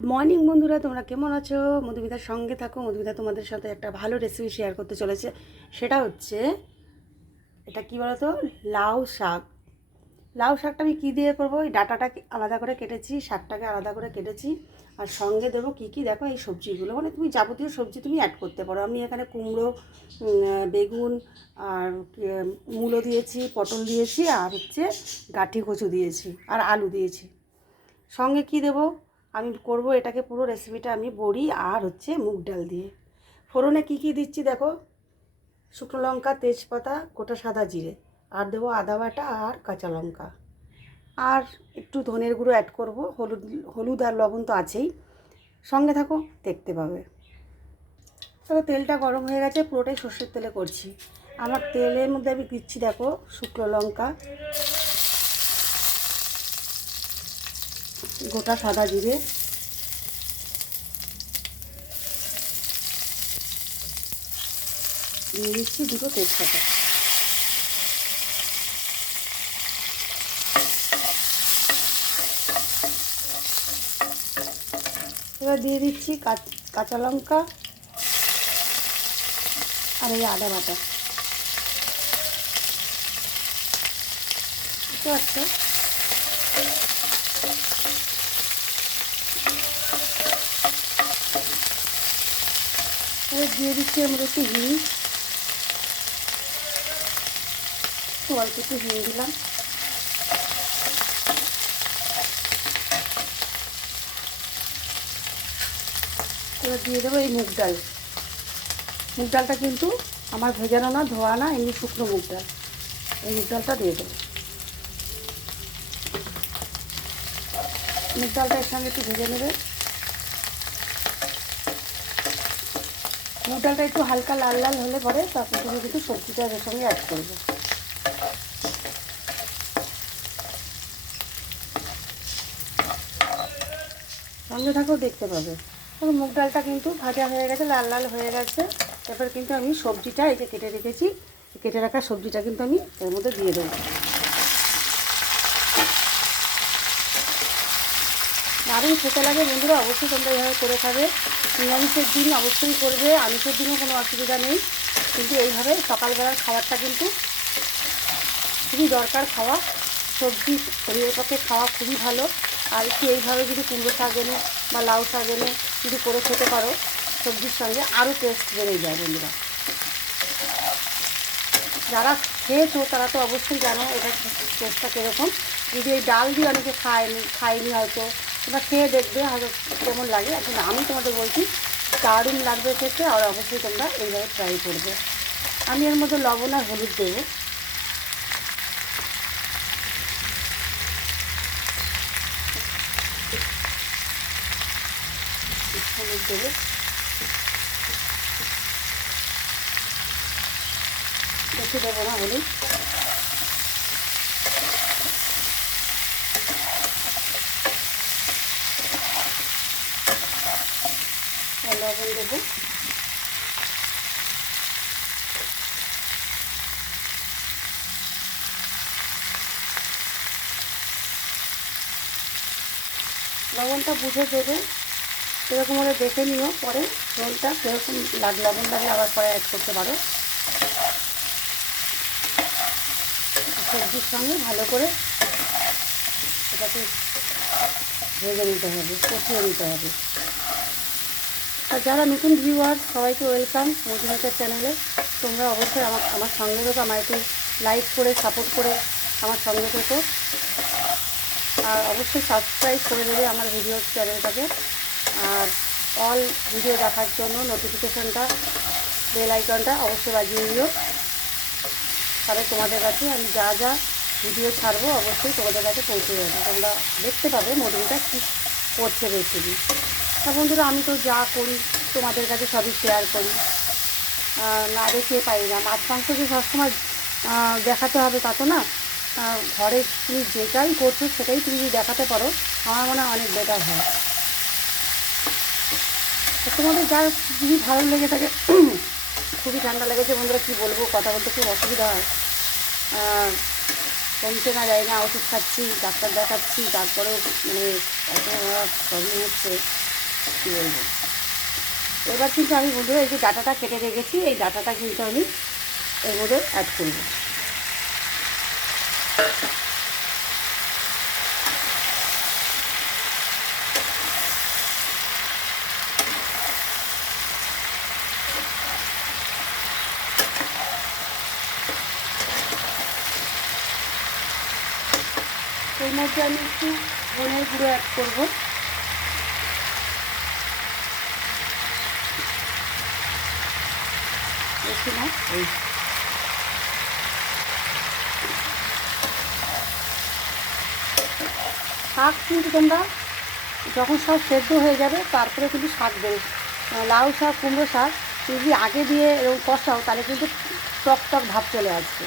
Morning বন্ধুরা, তোমরা কেমন আছো? মধুমিতার সঙ্গে থাকো। মধুমিতা তোমাদের সাথে একটা ভালো রেসিপি শেয়ার করতে চলেছে। সেটা হচ্ছে, এটা কি বলো তো, লাউ শাক। লাউ শাকটা আমি কী দিয়ে করবো? এই ডাটাটা আলাদা করে কেটেছি, শাকটাকে আলাদা করে কেটেছি। আর সঙ্গে দেবো কী কী দেখো, এই সবজিগুলো, মানে তুমি যাবতীয় সবজি তুমি অ্যাড করতে পারো। আমি এখানে কুমড়ো, বেগুন আর মূলো দিয়েছি, পটল দিয়েছি, আর হচ্ছে গাঁঠি কচু দিয়েছি, আর আলু দিয়েছি। সঙ্গে কি দেবো আমি করব এটাকে, পুরো রেসিপিটা আমি বড়ি আর হচ্ছে মুগ ডাল দিয়ে। ফোড়নে কি কি দিচ্ছি দেখো: শুকনো লঙ্কা, তেজপাতা, গোটা সাদা জিরে, আর দেবো আদা বাটা আর কাঁচা লঙ্কা, আর একটু ধনের গুঁড়ো অ্যাড করব, হলুদ হলুদ আর লবণ তো আছেই। সঙ্গে থাকো, দেখতে পাবে। তো তেলটা গরম হয়ে গেছে, পুরোটাই সর্ষের তেলে করছি। আমার তেলের মধ্যে আমি দিচ্ছি দেখো শুকনো লঙ্কা, গোটা সাদা জিরে, দিয়ে দিচ্ছি দুটো তেজপাতা। এবার দিয়ে দিচ্ছি কাঁচা লঙ্কা আর এই আদা বাটা। বুঝতে পারছো? এবার দিয়ে দিচ্ছি এর মধ্যে একটু হিং, একটু অল্প একটু হিং দিলাম। এবার দিয়ে দেবো এই মুগ ডাল। মুগ ডালটা কিন্তু আমার ভেজানো না, ধোয়া না, এমনি শুকনো মুগ ডাল। এই মুগ ডালটা দিয়ে দেবো। মুগ ডালটা এর সঙ্গে একটু ভেজে নেবে। মুগ ডালটা একটু হালকা লাল লাল হলে পরে তারপর তুমি কিন্তু সবজিটা এর সঙ্গে অ্যাড করবে। সঙ্গে থাকো, দেখতে পাবে। তখন মুগ ডালটা কিন্তু ভাজা হয়ে গেছে, লাল লাল হয়ে গেছে। এরপর কিন্তু আমি সবজিটা, এই যে কেটে রেখেছি, কেটে রাখা সবজিটা কিন্তু আমি এর মধ্যে দিয়ে দেবো। দারুণ খেতে লাগে বন্ধুরা, অবশ্যই তোমরা এইভাবে করে খাবে। নিরামিষের দিন অবশ্যই করবে, আমিষের দিনও কোনো অসুবিধা নেই, কিন্তু এইভাবে সকালবেলার খাবারটা কিন্তু খুবই দরকার খাওয়া। সবজি শরীরের পক্ষে খাওয়া খুবই ভালো। আর একটু এইভাবে যদি কুমড়ো শাক এনে বা লাউ শাক এনে যদি করে খেতে পারো সবজির সঙ্গে, আরও টেস্ট বেড়ে যায় বন্ধুরা। যারা খেয়েছো তারা তো অবশ্যই জানো এটা টেস্টটা কীরকম। যদি এই ডাল দিয়ে অনেকে খায়নি হয়তো, তোমরা খেয়ে দেখবে হয়তো কেমন লাগে। এখন আমি তোমাদের বলছি, দারুণ লাগবে খেতে, আর অবশ্যই তোমরা এইভাবে ট্রাই করবে। আমি এর মধ্যে লবণ আর হলুদ দেবো। হলুদ দেবো, বেশি দেবো না হলুদ। লবণ দেবো। লবণটা বুঝে দেবে, সেরকম হলে দেখে নিও পরে ঝোলটা সেরকম লবণ লাগে, আবার পরে অ্যাড করতে পারো। সবজির সঙ্গে ভালো করে এটাকে ভেজে নিতে হবে, কষিয়ে নিতে হবে। আর যারা নতুন ভিউয়ার সবাইকে ওয়েলকাম মধুমিতার চ্যানেলে। তোমরা অবশ্যই আমার সঙ্গে থেকো, আমার একটু লাইক করে সাপোর্ট করে আমার সঙ্গে থেকো। আর অবশ্যই সাবস্ক্রাইব করে দেবে আমার ভিডিও চ্যানেলটাকে। আর অল ভিডিও দেখার জন্য নোটিফিকেশানটা, বেল আইকনটা অবশ্যই বাজিয়ে দিও। তাহলে তোমাদের কাছে আমি যা যা ভিডিও ছাড়বো অবশ্যই তোমাদের কাছে পৌঁছে যাবে, তোমরা দেখতে পাবে মধুমিতা কী করছে রেসিপি। তা বন্ধুরা, আমি তো যা করি তোমাদের কাছে সবই শেয়ার করি, না দেখিয়ে পারি না। মাছ মাংস যে সবসময় দেখাতে হবে তা তো না। ঘরে তুমি যেটাই করছো সেটাই তুমি যদি দেখাতে পারো, আমার মনে হয় অনেক বেটার হয়। তোমাদের যা যদি ভালো লেগে থাকে। খুবই ঠান্ডা লেগেছে বন্ধুরা, কী বলবো, কথা বলতে খুব অসুবিধা হয়। কমছে না, যায় না, ওষুধ খাচ্ছি, ডাক্তার দেখাচ্ছি, তারপরেও মানে এত প্রবলেম হচ্ছে। কী বলবো। এবার কিন্তু আমি বন্ধুরা এই যে ডাঁটাটা কেটে রেখেছি, এই ডাঁটাটা কিন্তু আমি এর মধ্যে অ্যাড করব। এর মধ্যে আমি একটু ধনের গুঁড়ো অ্যাড করবো। বেশি না, এই শাক কিন্তু তোমরা যখন সব সেদ্ধ হয়ে যাবে তারপরে কিন্তু শাক দেবে। লাউ শাক, কুমড়ো শাক যদি আগে দিয়ে এরকম কষাও তাহলে কিন্তু টক টক ভাব চলে আসবে।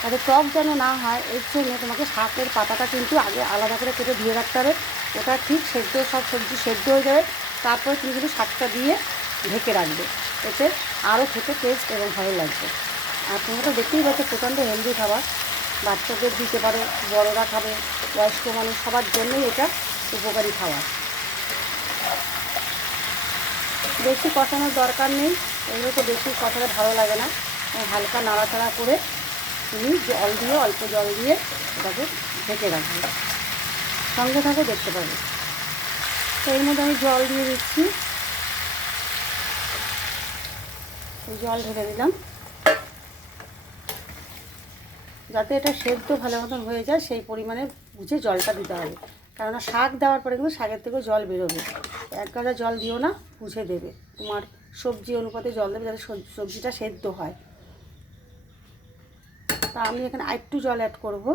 তাহলে টক যেন না হয় এর জন্য তোমাকে শাকের পাতাটা কিন্তু আগে আলাদা করে কেটে ধুয়ে রাখতে হবে। ওটা ঠিক সেদ্ধ, সব সবজি সেদ্ধ হয়ে যাবে, তারপরে তুমি কিন্তু শাকটা দিয়ে ঢেকে রাখবে। এতে আরও খেতে টেস্ট এবং ভালো লাগবে। আর তোমরা তো দেখতেই পাচ্ছ প্রচণ্ড হেলদি খাবার, বাচ্চাদের দিতে পারো, বড়রা খাবে, বয়স্ক মানুষ সবার জন্যই এটা উপকারী খাবার। বেশি কষানোর দরকার নেই, এগুলো তো বেশি কষালে ভালো লাগে না। হালকা নাড়াচাড়া করে তুমি জল দিয়ে, অল্প জল দিয়ে এটাকে ঢেকে রাখবে। সঙ্গে থাকো, দেখতে পাবে। তো এর মধ্যে আমি জল দিয়ে দিচ্ছি, জল ঢেলে দিলাম যাতে এটা সেদ্ধ ভালো মতন হয়ে যায়। সেই পরিমাণে বুঝে জলটা দিতে হবে, কেননা শাক দেওয়ার পরে কিন্তু শাকের থেকেও জল বেরোবে। এক গাদা জল দিও না, বুঝে দেবে, তোমার সবজি অনুপাতে জল দেবে যাতে সবজিটা সেদ্ধ হয়। তা আমি এখানে আরেকটু জল অ্যাড করব।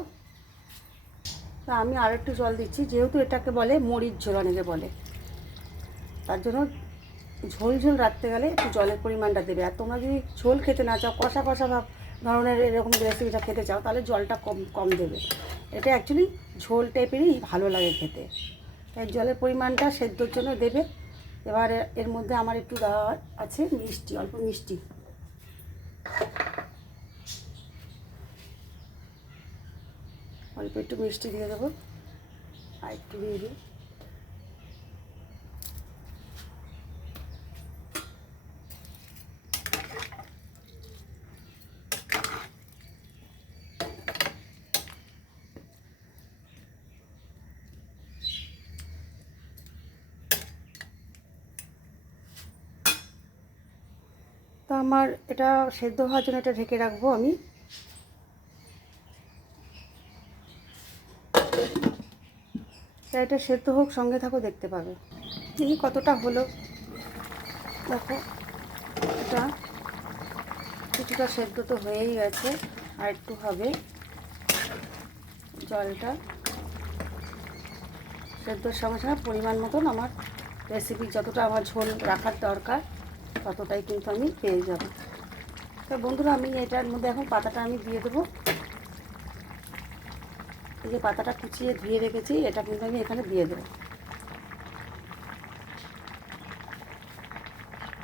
তা আমি আরেকটু জল দিচ্ছি, যেহেতু এটাকে বলে মরিচ ঝোল অনেকে বলে, তার জন্য ঝোল ঝোল রাখতে গেলে একটু জলের পরিমাণটা দেবে। আর তোমরা যদি ঝোল খেতে না চাও, কষা কষা ভাব ধরনের এরকম রেসিপিটা খেতে চাও, তাহলে জলটা কম কম দেবে। এটা অ্যাকচুয়ালি ঝোল টাইপেরই ভালো লাগে খেতে, তাই জলের পরিমাণটা সেদ্ধর জন্য দেবে। এবার এর মধ্যে আমার একটু দেওয়া আছে মিষ্টি, অল্প মিষ্টি। অল্প একটু মিষ্টি দিয়ে দেবো, আর একটু দিয়ে দিই। তো আমার এটা সেদ্ধ হওয়ার জন্য এটা ঢেকে রাখবো আমি। তাই এটা সেদ্ধ হোক, সঙ্গে থাকো, দেখতে পাবে। এই কতটা হলো দেখো, এটা কিছুটা সেদ্ধ তো হয়েই গেছে, আর একটু হবে। জলটা সেদ্ধর সঙ্গে সঙ্গে পরিমাণ মতন আমার রেসিপি যতটা আমার ঝোল রাখার দরকার ততটাই কিন্তু আমি পেয়ে যাব। তো বন্ধুরা, আমি এটার মধ্যে এখন পাতাটা আমি দিয়ে দেবো। এই যে পাতাটা কুচিয়ে ধুয়ে রেখেছি, এটা কিন্তু আমি এখানে দিয়ে দেবো।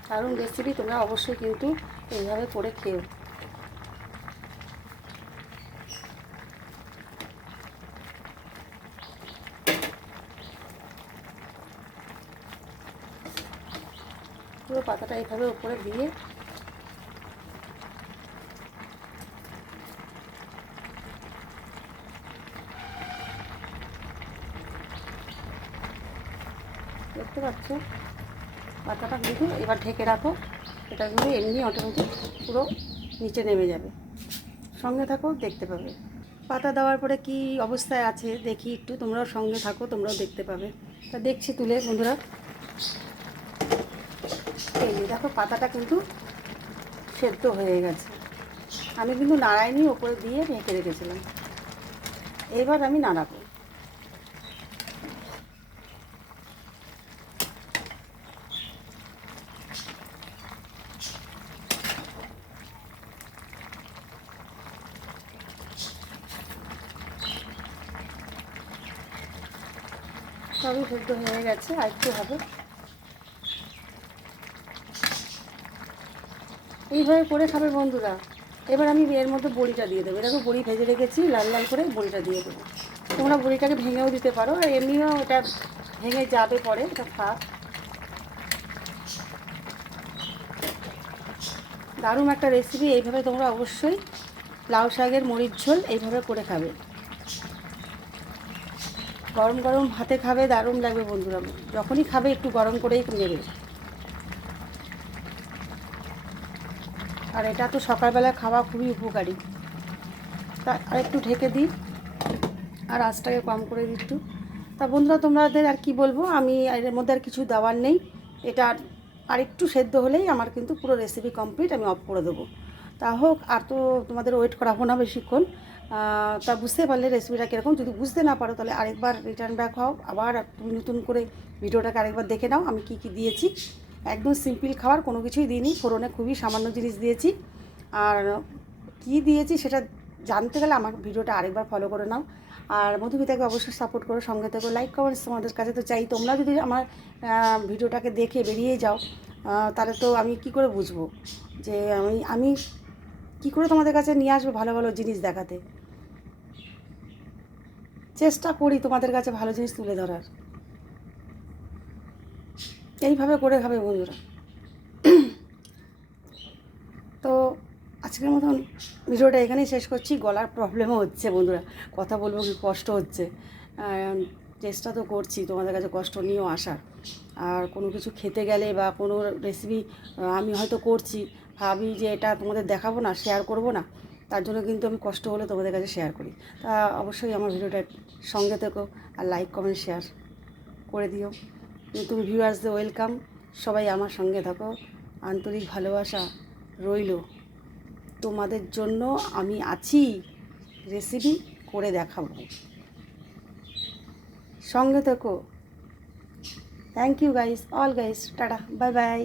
দারুণ রেসিপি, তোমরা অবশ্যই কিন্তু এইভাবে করে খেও। পুরো পাতাটা এইভাবে উপরে দিয়ে দেখতে পাচ্ছ, পাতাটা কিন্তু এবার ঢেকে রাখো। এটা কিন্তু এমনি অটোমেটিক পুরো নিচে নেমে যাবে। সঙ্গে থাকো, দেখতে পাবে। পাতা দেওয়ার পরে কি অবস্থায় আছে দেখি একটু, তোমরাও সঙ্গে থাকো, তোমরাও দেখতে পাবে। তা দেখছি তুলে বন্ধুরা, এই যে দেখো পাতাটা কিন্তু সেদ্ধ হয়ে গেছে। আমি কিন্তু নাড়াইনি, ওপরে দিয়ে ঢেকে রেখেছিলাম। এবার আমি নাড়াবো। সবই সেদ্ধ হয়ে গেছে, আর একটু হবে। এইভাবে করে খাবে বন্ধুরা। এবার আমি এর মধ্যে বড়িটা দিয়ে দেবো। দেখো বড়ি ভেজে রেখেছি, লাল লাল করে বড়িটা দিয়ে দেবো। তোমরা বড়িটাকে ভেঙেও দিতে পারো, আর এমনিও এটা ভেঙে যাবে পরে, এটা থাক। দারুণ একটা রেসিপি। এইভাবে তোমরা অবশ্যই লাউ শাকের মরিচ ঝোল এইভাবে করে খাবে, গরম গরম ভাতে খাবে, দারুণ লাগবে বন্ধুরা। যখনই খাবে একটু গরম করেই নেবে। আর এটা তো সকালবেলা খাওয়া খুবই উপকারী। তা আর একটু ঢেকে দিই, আর আঁচটাকে কম করে দিই একটু। তা বন্ধুরা তোমাদের আর কি বলবো, আমি এর মধ্যে আর কিছু দেওয়ার নেই। এটা আর একটু সেদ্ধ হলেই আমার কিন্তু পুরো রেসিপি কমপ্লিট, আমি অফ করে দেবো। তা হোক, আর তো তোমাদের ওয়েট করাবো না বেশিক্ষণ। তা বুঝতে পারলে রেসিপিটা কীরকম। যদি বুঝতে না পারো তাহলে আরেকবার রিটার্ন ব্যাক হও, আবার তুমি নতুন করে ভিডিওটাকে আরেকবার দেখে নাও আমি কী কী দিয়েছি। একদম সিম্পল খাবার, কোনো কিছুই দিইনি, ফোড়নে খুবই সামান্য জিনিস দিয়েছি। আর কী দিয়েছি সেটা জানতে গেলে আমার ভিডিওটা আরেকবার ফলো করে নাও। আর মধুমিতাকে অবশ্যই সাপোর্ট করো, সঙ্গে থেকো, লাইক কমেন্টস তোমাদের কাছে তো চাই। তোমরা যদি আমার ভিডিওটাকে দেখে বেরিয়ে যাও তাহলে তো আমি কি করে বুঝবো যে আমি কি করে তোমাদের কাছে নিয়ে আসবো ভালো ভালো জিনিস দেখাতে। চেষ্টা করি তোমাদের কাছে ভালো জিনিস তুলে ধরার। এইভাবে করে খাবে বন্ধুরা। তো আজকের মতন ভিডিওটা এখানেই শেষ করছি। গলার প্রবলেমও হচ্ছে বন্ধুরা, কথা বলবো কি কষ্ট হচ্ছে। চেষ্টা তো করছি তোমাদের কাছে কষ্ট নিয়েও আসার। আর কোনো কিছু খেতে গেলে বা কোনো রেসিপি আমি হয়তো করছি, ভাবি যে এটা তোমাদের দেখাবো না, শেয়ার করব না, তার জন্য কিন্তু আমি কষ্ট হলে তোমাদের কাছে শেয়ার করি। তা অবশ্যই আমার ভিডিওটা সঙ্গে থেকো, আর লাইক কমেন্ট শেয়ার করে দিও। নতুন ভিউয়ার্সদের ওয়েলকাম, সবাই আমার সঙ্গে থাকো। আন্তরিক ভালোবাসা রইল। তোমাদের জন্য আমি আছি, রেসিপি করে দেখাবো, সঙ্গে থেকো। Thank you guys, all guys, tata, bye by.